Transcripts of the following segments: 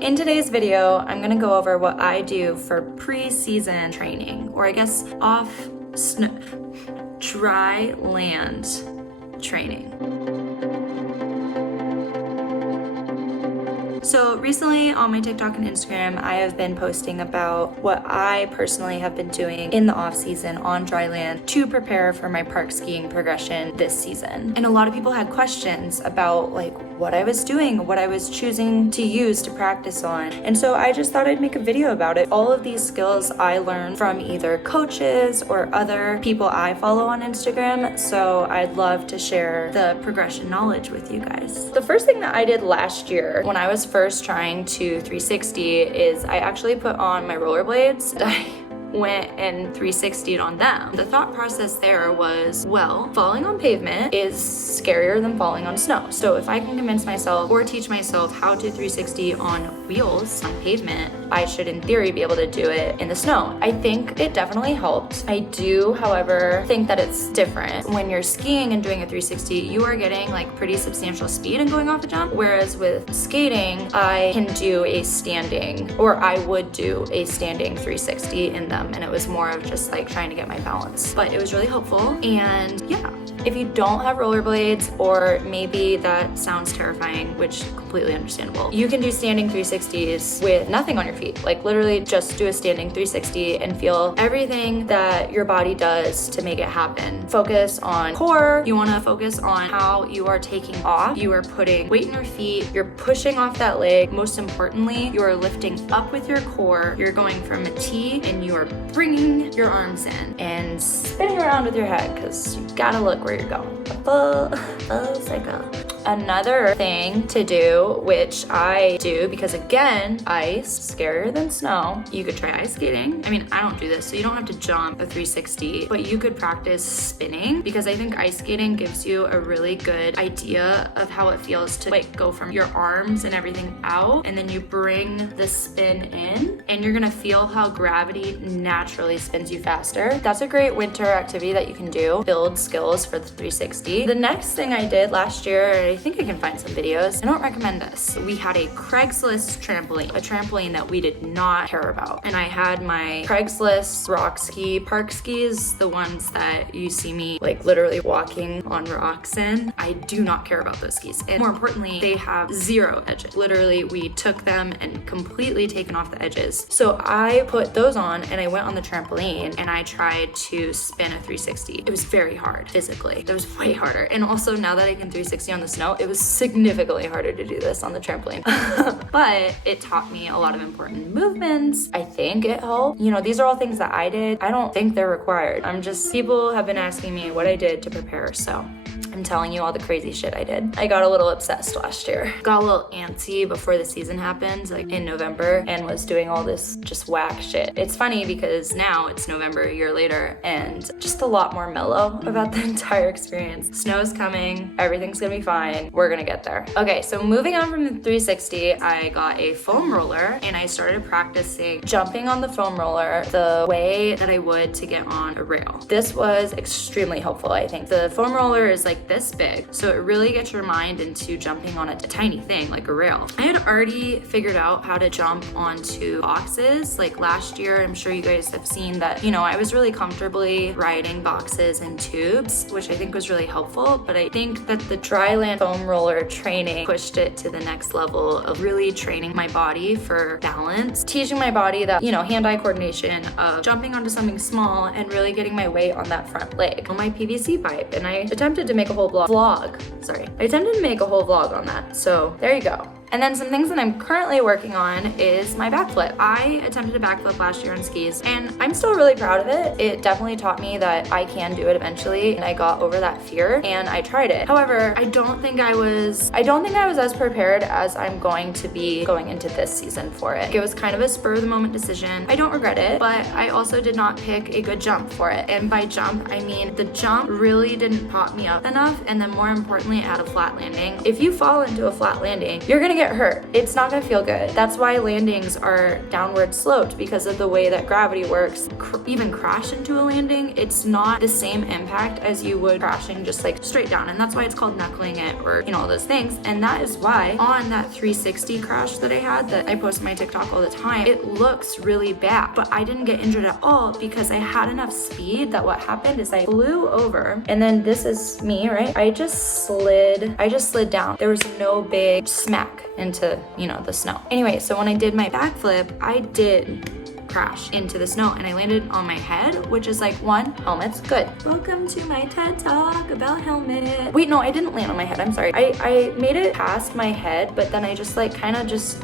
In today's video, I'm gonna go over what I do for pre-season training, or I guess dry land training. So recently on my TikTok and Instagram, I have been posting about what I personally have been doing in the off season on dry land to prepare for my park skiing progression this season. And a lot of people had questions about what I was doing, what I was choosing to use to practice on. And so I just thought I'd make a video about it. All of these skills I learned from either coaches or other people I follow on Instagram. So I'd love to share the progression knowledge with you guys. The first thing that I did last year when I was first trying to 360 is I actually put on my rollerblades. I went and 360'd on them. The thought process there was, well, falling on pavement is scarier than falling on snow. So if I can convince myself or teach myself how to 360 on wheels on pavement, I should in theory be able to do it in the snow. I think it definitely helped. I do, however, think that it's different. When you're skiing and doing a 360, you are getting pretty substantial speed and going off the jump. Whereas with skating, I can do a standing, or I would do a standing 360 in them. And it was more of just trying to get my balance. But it was really helpful. And yeah, if you don't have rollerblades, or maybe that sounds terrifying, which completely understandable, you can do standing 360s with nothing on your feet. Literally just do a standing 360 and feel everything that your body does to make it happen. Focus on core. You want to focus on how you are taking off. You are putting weight in your feet. You're pushing off that leg. Most importantly, you are lifting up with your core. You're going from a T and you are bringing your arms in and spinning around with your head, because you gotta look where you're going. Full cycle. Another thing to do, which I do because again, ice, scarier than snow. You could try ice skating. I mean, I don't do this, so you don't have to jump a 360, but you could practice spinning, because I think ice skating gives you a really good idea of how it feels to go from your arms and everything out, and then you bring the spin in, and you're gonna feel how gravity naturally spins you faster. That's a great winter activity that you can do. Build skills for the 360. The next thing I did last year, I think I can find some videos. I don't recommend this. We had a Craigslist trampoline, a trampoline that we did not care about. And I had my Craigslist rock ski park skis, the ones that you see me literally walking on rocks in. I do not care about those skis. And more importantly, they have zero edges. Literally, we took them and completely taken off the edges. So I put those on and I went on the trampoline and I tried to spin a 360. It was very hard physically. It was way harder. And also now that I can 360 on the snow, it was significantly harder to do this on the trampoline. But it taught me a lot of important movements. I think it helped. These are all things that I did. I don't think they're required. People have been asking me what I did to prepare, so I'm telling you all the crazy shit I did. I got a little obsessed last year. Got a little antsy before the season happened, in November, and was doing all this just whack shit. It's funny because now it's November a year later and just a lot more mellow about the entire experience. Snow's coming, everything's gonna be fine, we're gonna get there. Okay, so moving on from the 360, I got a foam roller and I started practicing jumping on the foam roller the way that I would to get on a rail. This was extremely helpful, I think. The foam roller is this big, so it really gets your mind into jumping on a tiny thing like a rail. I had already figured out how to jump onto boxes last year. I'm sure you guys have seen that, I was really comfortably riding boxes and tubes, which I think was really helpful, but I think that the DRYLAND foam roller training pushed it to the next level of really training my body for balance, teaching my body that, hand-eye coordination of jumping onto something small and really getting my weight on that front leg on my PVC pipe. And I attempted to make a whole vlog on that. So there you go. And then some things that I'm currently working on is my backflip. I attempted a backflip last year on skis and I'm still really proud of it. It definitely taught me that I can do it eventually, and I got over that fear and I tried it. However, I don't think I was as prepared as I'm going to be going into this season for it. It was kind of a spur of the moment decision. I don't regret it, but I also did not pick a good jump for it. And by jump, I mean the jump really didn't pop me up enough, and then more importantly, it had a flat landing. If you fall into a flat landing, you're gonna get get hurt. It's not gonna feel good. That's why landings are downward sloped, because of the way that gravity works. Even crash into a landing, it's not the same impact as you would crashing just like straight down. And that's why it's called knuckling it, or all those things. And that is why on that 360 crash that I had, that I post on my TikTok all the time, it looks really bad, but I didn't get injured at all because I had enough speed that what happened is I flew over, and then this is me, right? I just slid down. There was no big smack into, the snow. Anyway, so when I did my backflip, I did crash into the snow and I landed on my head, which is like, one, helmet's good. Welcome to my TED Talk about helmet. Wait, no, I didn't land on my head. I'm sorry. I made it past my head, but then I just like kind of just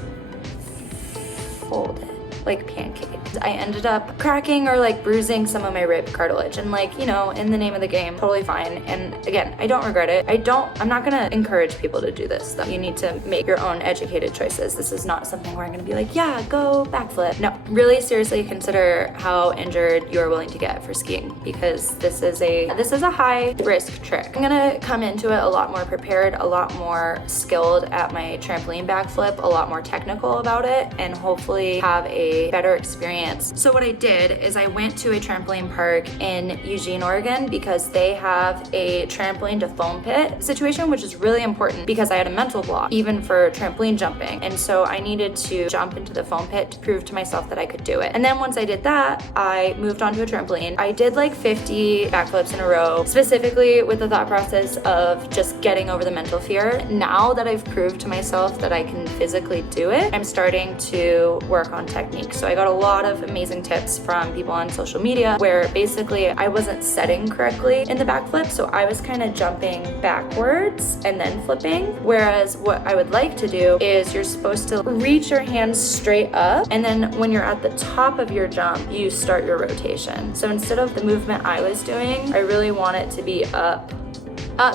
folded like pancakes. I ended up cracking or like bruising some of my rib cartilage, and like, in the name of the game, totally fine. And again, I don't regret it. I'm not gonna encourage people to do this though. You need to make your own educated choices. This is not something where I'm gonna be like, yeah, go backflip. No, really seriously consider how injured you're willing to get for skiing, because this is a high risk trick. I'm gonna come into it a lot more prepared, a lot more skilled at my trampoline backflip, a lot more technical about it, and hopefully have a better experience. So what I did is I went to a trampoline park in Eugene, Oregon, because they have a trampoline to foam pit situation, which is really important because I had a mental block even for trampoline jumping. And so I needed to jump into the foam pit to prove to myself that I could do it. And then once I did that, I moved on to a trampoline. I did like 50 backflips in a row, specifically with the thought process of just getting over the mental fear. Now that I've proved to myself that I can physically do it, I'm starting to work on technique. So I got a lot of amazing tips from people on social media where basically I wasn't setting correctly in the backflip. So I was kind of jumping backwards and then flipping. Whereas what I would like to do is you're supposed to reach your hands straight up, and then when you're at the top of your jump, you start your rotation. So instead of the movement I was doing, I really want it to be up,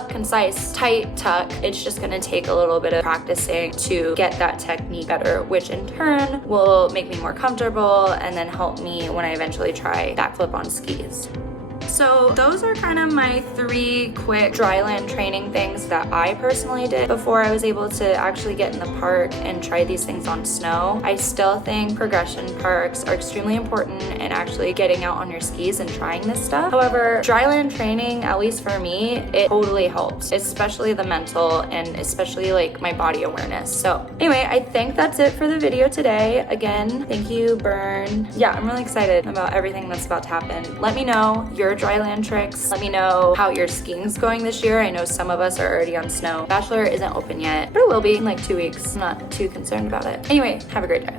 concise, tight, tuck. It's just gonna take a little bit of practicing to get that technique better, which in turn will make me more comfortable and then help me when I eventually try backflip on skis. So those are kind of my 3 quick dryland training things that I personally did before I was able to actually get in the park and try these things on snow. I still think progression parks are extremely important in actually getting out on your skis and trying this stuff. However, dryland training, at least for me, it totally helps, especially the mental and especially like my body awareness. So anyway, I think that's it for the video today. Again, thank you, Burn. Yeah, I'm really excited about everything that's about to happen. Let me know your dryland tricks. Let me know how your skiing's going this year. I know some of us are already on snow. Bachelor isn't open yet, but it will be in like 2 weeks. I'm not too concerned about it. Anyway, have a great day.